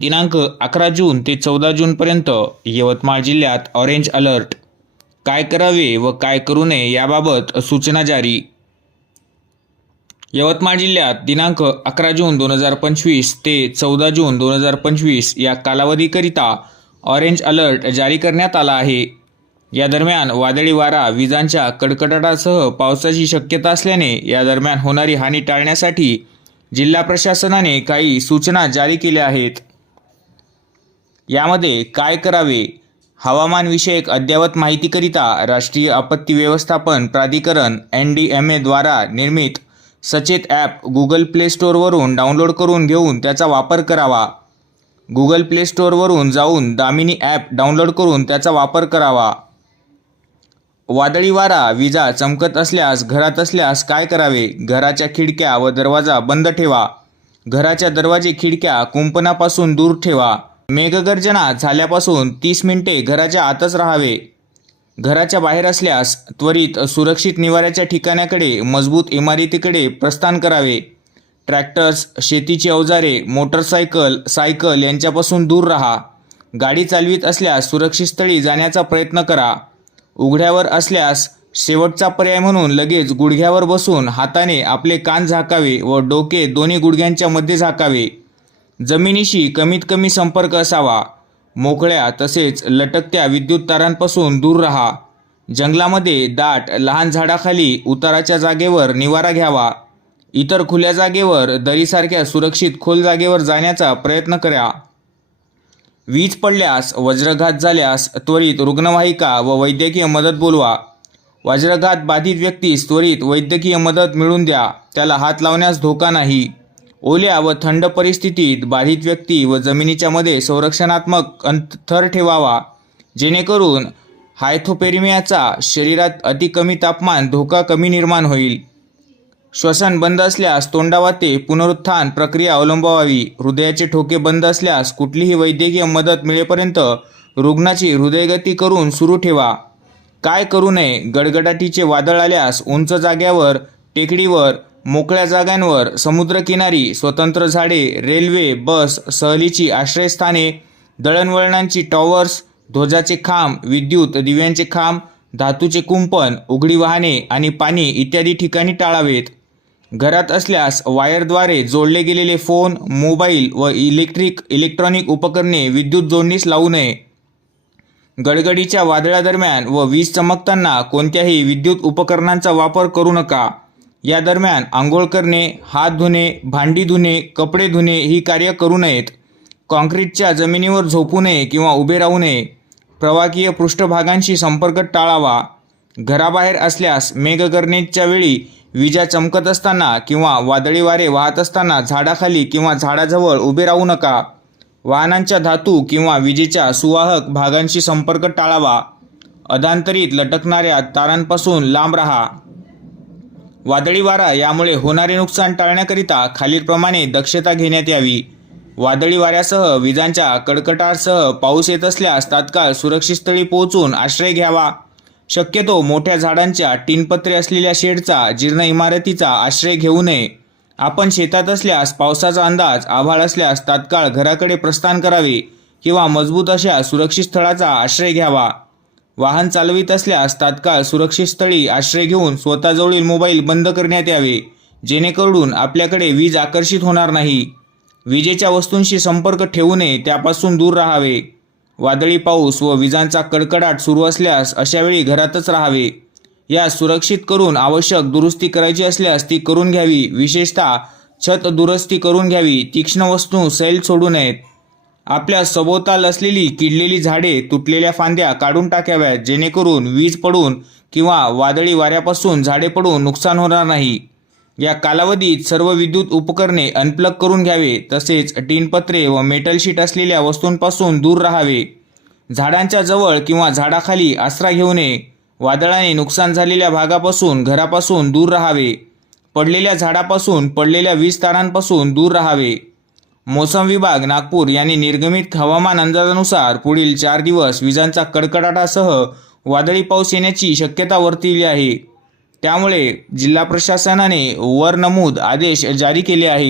दिनांक अकरा जून ते चौदा जूनपर्यंत यवतमाळ जिल्ह्यात ऑरेंज अलर्ट. काय करावे व काय करू नये याबाबत सूचना जारी. यवतमाळ जिल्ह्यात दिनांक अकरा जून दोन हजार पंचवीस ते चौदा जून दोन हजार पंचवीस या कालावधीकरिता ऑरेंज अलर्ट जारी करण्यात आला आहे. या दरम्यान वादळी वारा विजांच्या कडकडाटासह पावसाची शक्यता असल्याने या दरम्यान होणारी हानी टाळण्यासाठी जिल्हा प्रशासनाने काही सूचना जारी केल्या आहेत. यामध्ये काय करावे? हवामानविषयक अद्ययावत माहितीकरिता राष्ट्रीय आपत्ती व्यवस्थापन प्राधिकरण एन डी एम एद्वारा निर्मित सचेत ॲप गुगल प्ले स्टोअरवरून डाउनलोड करून घेऊन त्याचा वापर करावा. गुगल प्ले स्टोअरवरून जाऊन दामिनी ॲप डाउनलोड करून त्याचा वापर करावा. वादळी वारा विजा चमकत असल्यास घरात असल्यास काय करावे? घराच्या खिडक्या व दरवाजा बंद ठेवा. घराच्या दरवाजे खिडक्या कुंपणापासून दूर ठेवा. मेघगर्जना झाल्यापासून तीस मिनिटे घराच्या आतच राहावे. घराच्या बाहेर असल्यास त्वरित सुरक्षित निवाऱ्याच्या ठिकाणाकडे मजबूत इमारतीकडे प्रस्थान करावे. ट्रॅक्टर्स शेतीची अवजारे मोटरसायकल सायकल यांच्यापासून दूर राहा. गाडी चालवीत असल्यास सुरक्षित स्थळी जाण्याचा प्रयत्न करा. उघड्यावर असल्यास शेवटचा पर्याय म्हणून लगेच गुडघ्यावर बसून हाताने आपले कान झाकावे व डोके दोन्ही गुडघ्यांच्या मध्ये झाकावे. जमिनीशी कमीत कमी संपर्क असावा. मोकळ्या तसेच लटकत्या विद्युत तारांपासून दूर राहा. जंगलामध्ये दाट लहान झाडाखाली उताराच्या जागेवर निवारा घ्यावा. इतर खुल्या जागेवर दरीसारख्या सुरक्षित खोल जागेवर जाण्याचा प्रयत्न करा. वीज पडल्यास वज्रघात झाल्यास त्वरित रुग्णवाहिका व वैद्यकीय मदत बोलवा. वज्रघात बाधित व्यक्तीस त्वरित वैद्यकीय मदत मिळवून द्या. त्याला हात लावण्यास धोका नाही. ओल्या व थंड परिस्थितीत बाधित व्यक्ती व जमिनीच्या मध्ये संरक्षणात्मक अंतर ठेवावा जेणेकरून हायथोपेरिमियाचा शरीरात अति कमी तापमान धोका कमी निर्माण होईल. श्वसन बंद असल्यास तोंडावाते पुनरुत्थान प्रक्रिया अवलंबावी. हृदयाचे ठोके बंद असल्यास कुठलीही वैद्यकीय मदत मिळेपर्यंत रुग्णाची हृदयगती करून सुरू ठेवा. काय करू नये? गडगडाटीचे वादळ आल्यास उंच जाग्यावर टेकडीवर मोकळ्या जागांवर समुद्रकिनारी स्वतंत्र झाडे रेल्वे बस सहलीची आश्रयस्थाने दळणवळणांची टॉवर्स ध्वजाचे खांब विद्युत दिव्यांचे खांब धातूचे कुंपण उघडी वाहने आणि पाणी इत्यादी ठिकाणी टाळावेत. घरात असल्यास वायरद्वारे जोडले गेलेले फोन मोबाईल व इलेक्ट्रिक इलेक्ट्रॉनिक उपकरणे विद्युत जोडणीस लावू नये. गडगडीच्या वादळादरम्यान व वीज चमकताना कोणत्याही विद्युत उपकरणांचा वापर करू नका. या दरम्यान आंघोळ करणे हात धुणे भांडी धुणे कपडे धुणे ही कार्य करू नयेत. कॉन्क्रीटच्या जमिनीवर झोपू नये किंवा उभे राहू नये. प्रवाकीय पृष्ठभागांशी संपर्क टाळावा. घराबाहेर असल्यास मेघगर्णेच्या वेळी विजा चमकत असताना किंवा वादळी वारे वाहत असताना झाडाखाली किंवा झाडाजवळ उभे राहू नका. वाहनांच्या धातू किंवा विजेच्या सुवाहक भागांशी संपर्क टाळावा. अधांतरीत लटकणाऱ्या तारांपासून लांब राहा. वादळी वारा यामुळे होणारे नुकसान टाळण्याकरिता खालीलप्रमाणे दक्षता घेण्यात यावी. वादळी वाऱ्यासह विजांच्या कडकटासह पाऊस येत असल्यास तात्काळ सुरक्षित स्थळी पोहोचून आश्रय घ्यावा. शक्यतो मोठ्या झाडांच्या टिनपत्रे असलेल्या शेडचा जीर्ण इमारतीचा आश्रय घेऊ नये. आपण शेतात असल्यास पावसाचा अंदाज आभाळ असल्यास तात्काळ घराकडे प्रस्थान करावे किंवा मजबूत अशा सुरक्षित स्थळाचा आश्रय घ्यावा. वाहन चालवित असल्यास तात्काळ सुरक्षित स्थळी आश्रय घेऊन स्वतःजवळील मोबाईल बंद करण्यात यावे. जेणेकरून आपल्याकडे वीज आकर्षित होणार नाही. विजेच्या वस्तूंशी संपर्क ठेवू नये त्यापासून दूर राहावे. वादळी पाऊस व विजांचा कडकडाट सुरू असल्यास अशावेळी घरातच राहावे. या सुरक्षित करून आवश्यक दुरुस्ती करायची असल्यास ती करून घ्यावी. विशेषतः छत दुरुस्ती करून घ्यावी. तीक्ष्ण वस्तू सैल सोडू नयेत. आपल्या सभोवताल असलेली किडलेली झाडे तुटलेल्या फांद्या काढून टाकाव्यात जेणेकरून वीज पडून किंवा वादळी वाऱ्यापासून झाडे पडून नुकसान होणार नाही. या कालावधीत सर्व विद्युत उपकरणे अनप्लग करून घ्यावे तसेच टीनपत्रे व मेटल शीट असलेल्या वस्तूंपासून दूर राहावे. झाडांच्या जवळ किंवा झाडाखाली आसरा घेऊ नये. वादळाने नुकसान झालेल्या भागापासून घरापासून दूर राहावे. पडलेल्या झाडापासून पडलेल्या वीज तारांपासून दूर राहावे. मोसम विभाग नागपूर यांनी निर्गमित हवामान अंदाजानुसार पुढील चार दिवस विजांचा कडकडाटासह वादळी पाऊस येण्याची शक्यता वर्तविली आहे. त्यामुळे जिल्हा प्रशासनाने वर नमूद आदेश जारी केले आहे.